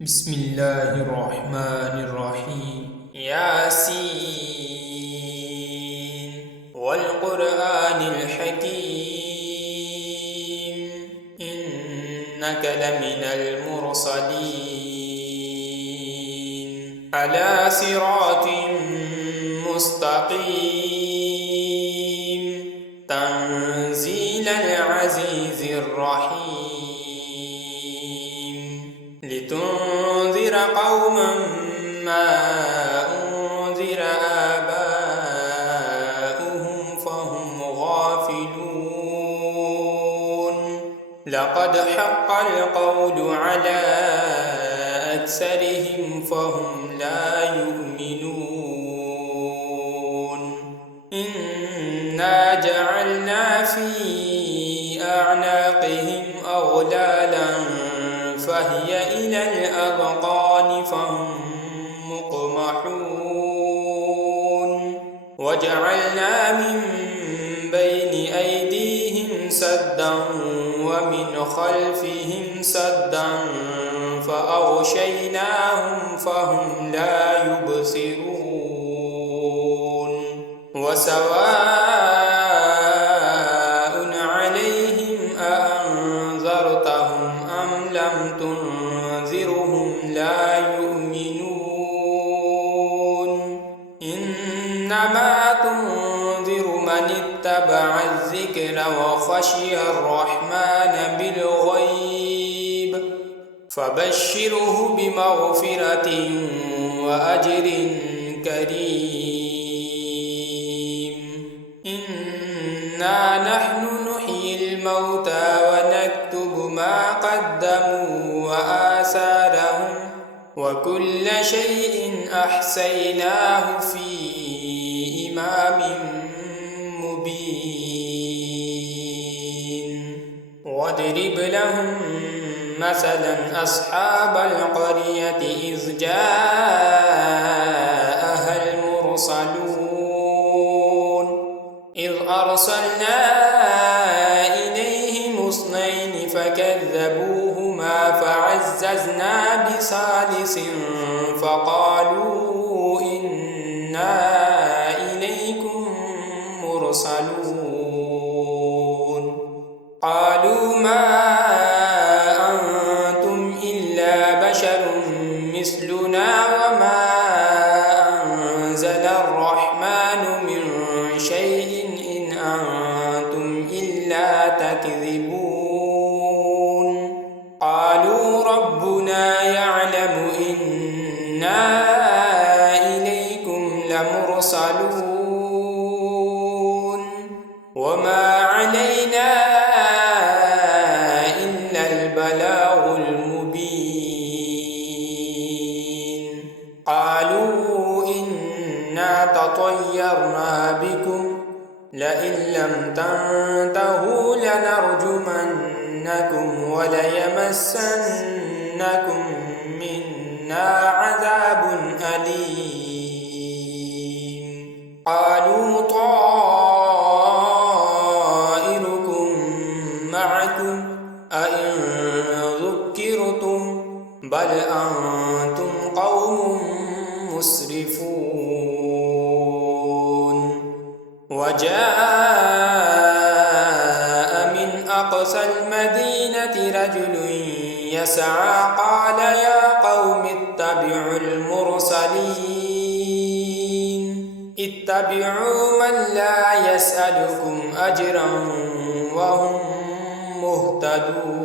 بسم الله الرحمن الرحيم ياسين والقرآن الحكيم إنك لمن المرسلين على صراط مستقيم تنزيل العزيز الرحيم لتنذر قوما ما أنذر آباؤهم فهم غافلون لقد حق القول على أكثرهم فهم لا يؤمنون إنا جعلنا في أعناقهم أغلالا فهي إلى الأذقان فهم مقمحون وجعلنا من بين أيديهم سدا ومن خلفهم سدا فأغشيناهم فهم لا يبصرون وسواء عليهم أأنذرتهم أم لم تنذرهم لا يؤمنون إنما تنذر من اتبع الذكر وخشي الرحمن بالغيب فبشره بمغفرة وأجر كريم إنا نحن نحيي الموتى ونكتب ما قدموا وآثارهم وكل شيء أحصيناه في إمام مبين واضرب لهم مثلا أصحاب القرية إذ جاءها المرسلون إذ أرسلنا إليهم اثنين فكذبوهما فعززنا بثالث فقالوا إنا إليكم مرسلون قالوا ما أنتم إلا بشر مثلنا وما أنزل الرحمن من شيء إن أنتم إلا تكذبون قالوا ربنا يعلم إنا إليكم لمرسلون وما علينا إلا البلاغ المبين قالوا إنا تطيرنا بكم لئن لم تنتهوا لنرجمنكم وليمسنكم منا عذاب أليم قالوا طائركم معكم أئن ذكرتم بل أنتم قوم مسرفون وجاء من أقصى المدينة رجل يسعى قال يا قوم اتبعوا المرسلين اتبعوا من لا يسألكم أجرا وهم مهتدون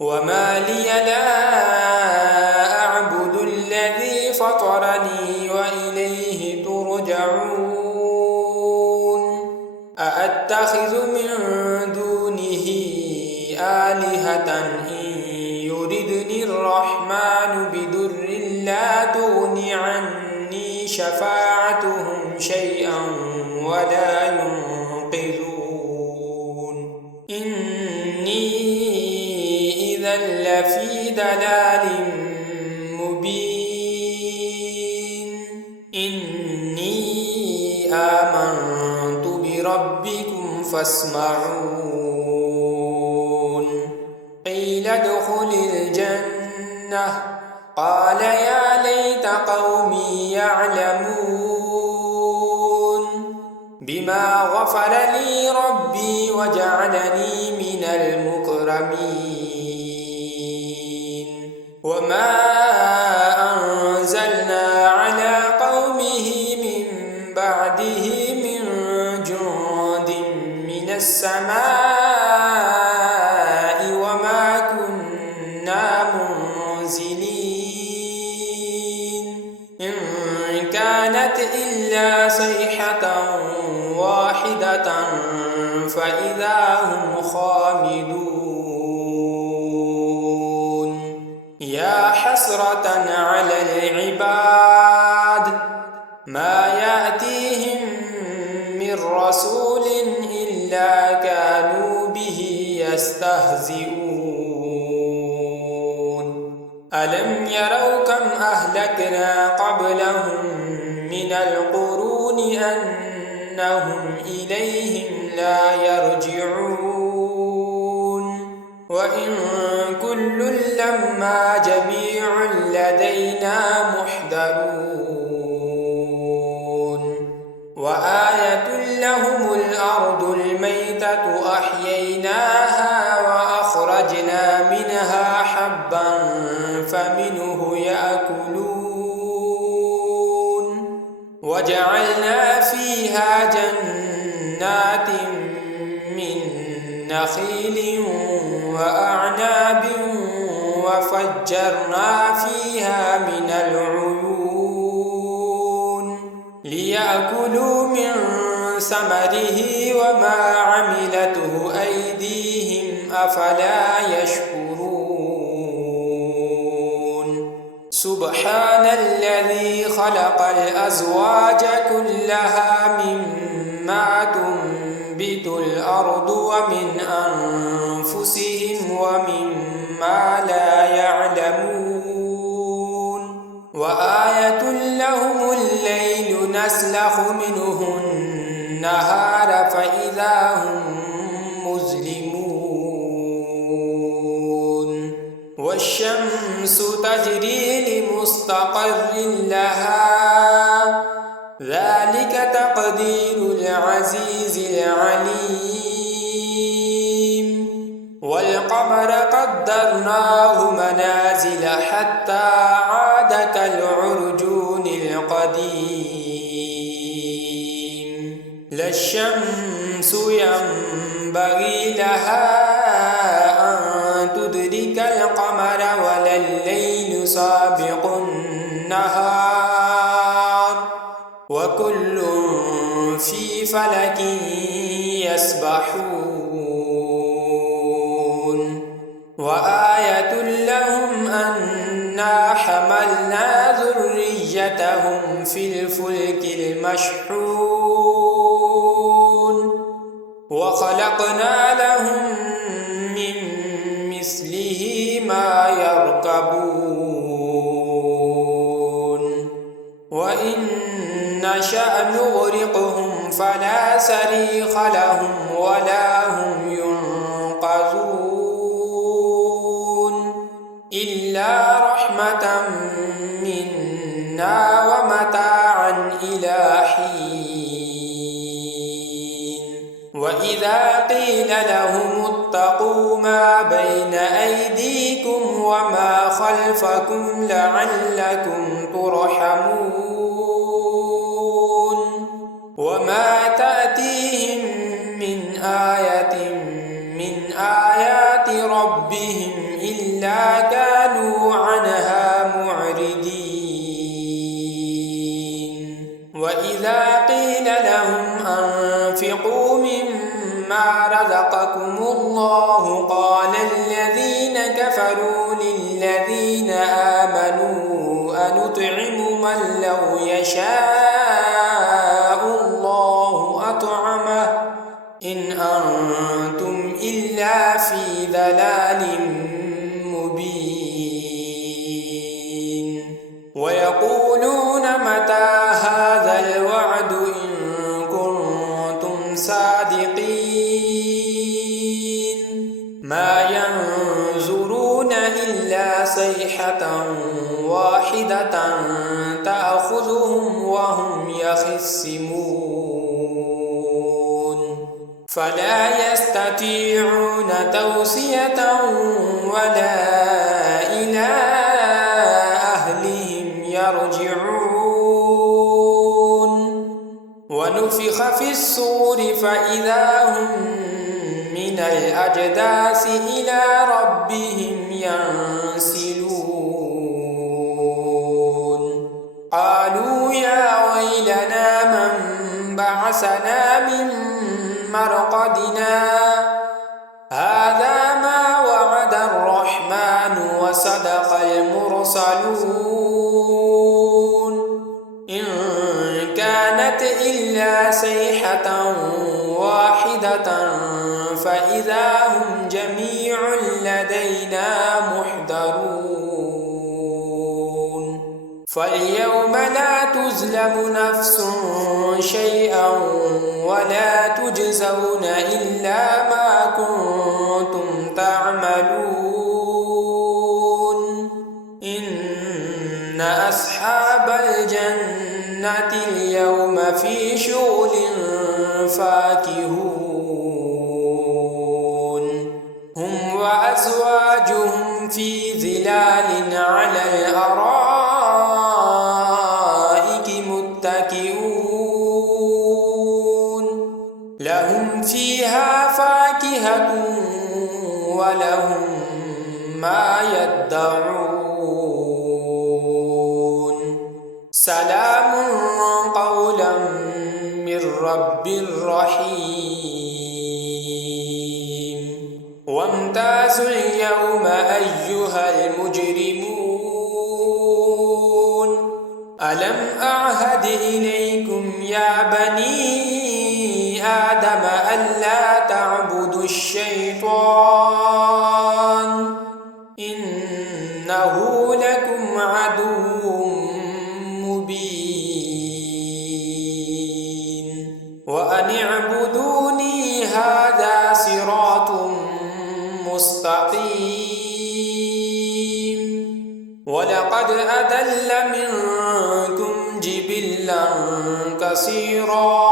وما لي لا أعبد الذي فطرني وإليه ترجعون أأتخذ من دونه آلهة إن يردني الرحمن بضر لا تغن عني شفاعتهم شيئا ولا ينقذون إني إذا لفي ضلال مبين إني آمنت بربكم فاسمعون قيل ادخل قال يا ليت قومي يعلمون بما غفر لي ربي وجعلني من المكرمين وما أنزلنا على قومه من بعده من جند من السماء وما كنا منزلين إن كانت إلا صيحة واحدة فإذا هم خامدون يا حسرة على العباد ما يأتيهم من رسول إلا كانوا به يستهزئون ألم يروا كم أهلكنا قبلهم من القرون أنهم إليهم لا يرجعون وإن كل لما جميع لدينا محضرون وآية لهم الأرض الميتة أحييناها وأخرجنا منها حبا فمنه يأكلون وجعلنا فيها جنات من نخيل وأعناب وفجرنا فيها من العيون ليأكلوا من ثمره وما عملته أيديهم أفلا يشكرون سبحان الذي خلق الأزواج كلها مما تنبت الأرض ومن أنفسهم ومما لا يعلمون وآية لهم الليل نسلخ منه النهار فإذا هم مظلمون والشمس تجري لمستقر لها ذلك تقدير العزيز العليم والقمر قدرناه منازل حتى عاد كالعرجون القديم لا الشمس ينبغي لها أن تدرك القمر ولا الليل سابق النهار وكل في فلك يسبحون وآية لهم أنا حملنا ذريتهم في الفلك المشحون وخلقنا لهم من مثله ما يركبون وإن نشأ نغرقهم فلا صريخ لهم ولا هم ينقذون إلا رحمة منا ومتاعا إلى حين وإذا قيل لهم اتقوا ما بين أيديكم وما خلفكم لعلكم ترحمون وما تأتيهم من آية من آيات ربهم إلا كانوا عنها معرضين وإذا قيل لهم أنفقوا مما رزقكم الله قال الذين كفروا للذين آمنوا أنطعم من لو يشاء الله أطعمه إن أنتم إلا في ضلال مبين ويقولون متى هذا الوعد إن كنتم صادقين ما ينظرون إلا إلا صيحة واحدة تأخذهم وهم يخصمون فلا يستطيعون توصية ولا إلى أهلهم يرجعون ونفخ في الصور فإذا هم من الأجداث إلى ربهم ينسلون قالوا يا ويلنا من بعثنا من مرقدنا هذا ما وعد الرحمن وصدق المرسلون إن كانت إلا صيحة واحدة فإذا هم جميع لدينا محضرون فاليوم لا تظلم نفس شيئا ولا تجزون إلا ما كنتم تعملون إن أصحاب الجنة اليوم في شغل فاكهون هم وأزواجهم في ظلال على الأرائك متكئون لهم فيها فاكهة ولهم ما يدعون سلام قولا من رب رحيم وامتازوا اليوم أيها المجرمون ألم أعهد إليكم يا بني آدم ألا تعبدوا الشيطان إنه لكم عدو مبين وأن اعبدوني هذا صراط مستقيم ولقد أضل منكم جبلا كثيرا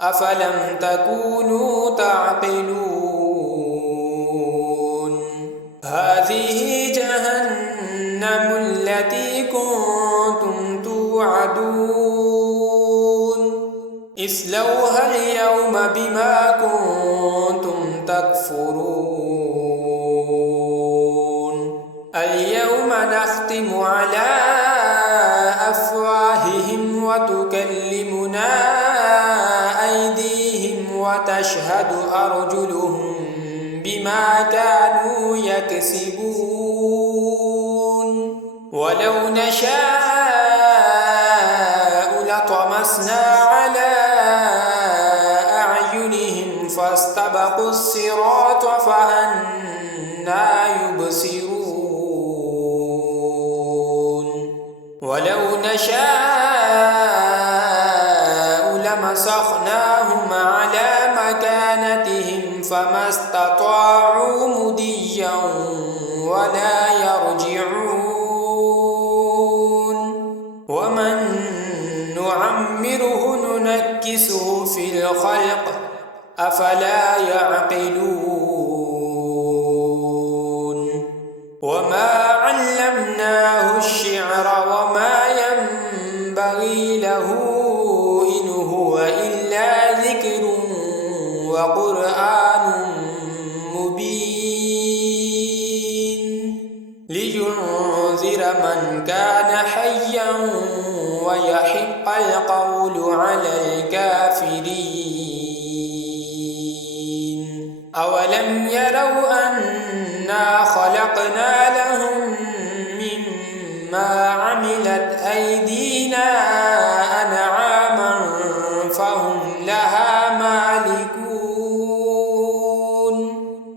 أفلم تكونوا تعقلون هذه جهنم التي كنتم توعدون اصلوها اليوم بما كنتم تكفرون اليوم نختم على أفواههم وتكلمنا أيديهم وتشهد أرجلهم بما كانوا يكسبون ولو نشاء لطمسنا على أعينهم فاستبقوا الصراط فأنى يبصرون ولو نشاء لمسخناهم على مكانتهم فما استطاعوا مضيا ولا يرجعون ومن نعمره ننكسه في الخلق أفلا يعقلون وما علمناه الشعر وما ينبغي له إن هو إلا ذكر وقرآن مبين لينذر من كان حيا ويحق القول على الكافرين أولم يروا أنا خلقنا لهم مما عملت أيدينا أنعاما فهم لها مالكون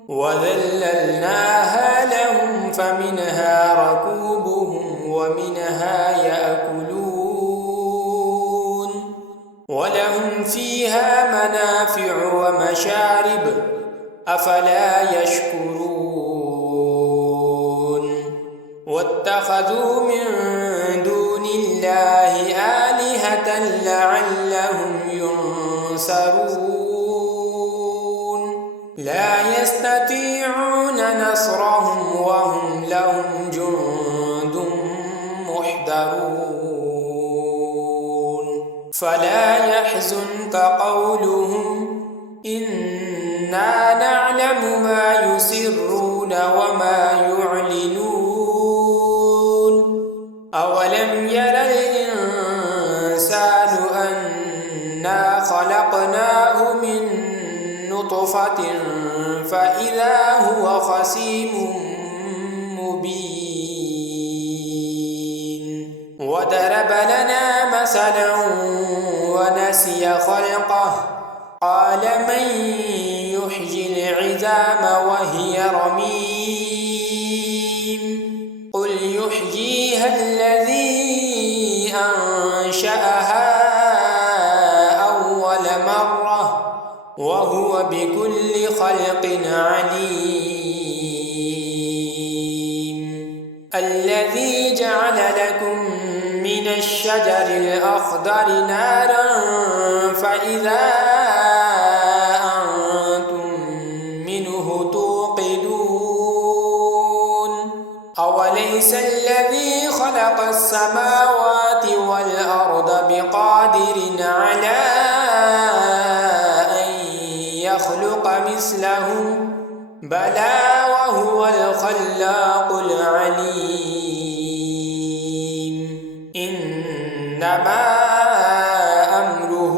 وذللناها لهم فمنها ركوبهم ومنها يأكلون ولهم فيها منافع ومشارب أفلا يشكرون واتخذوا من دون الله آلهة لعلهم ينصرون لا يستطيعون نصرهم وهم لهم جند محضرون فلا يحزنك قولهم إنا نعلم ما يسرون وما يعلنون أولم ير الإنسان أنا خلقناه من نطفة فإذا هو خصيم مبين وضرب لنا مثلا ونسي خلقه قال من يحيي العظام وهي رميم قل يحييها الذي أنشأها أول مرة وهو بكل خلق عليم الذي جعل لكم من الشجر الأخضر نارا فإذا أوليس الذي خلق السماوات والأرض بقادر على أن يخلق مثلهم بلى وهو الخلاق العليم إنما أمره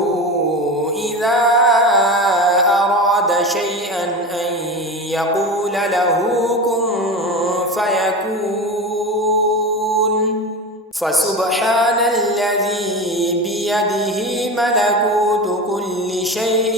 إذا أراد شيئا أن يقول له كن فيكون فسبحان الذي بيده ملكوت كل شيء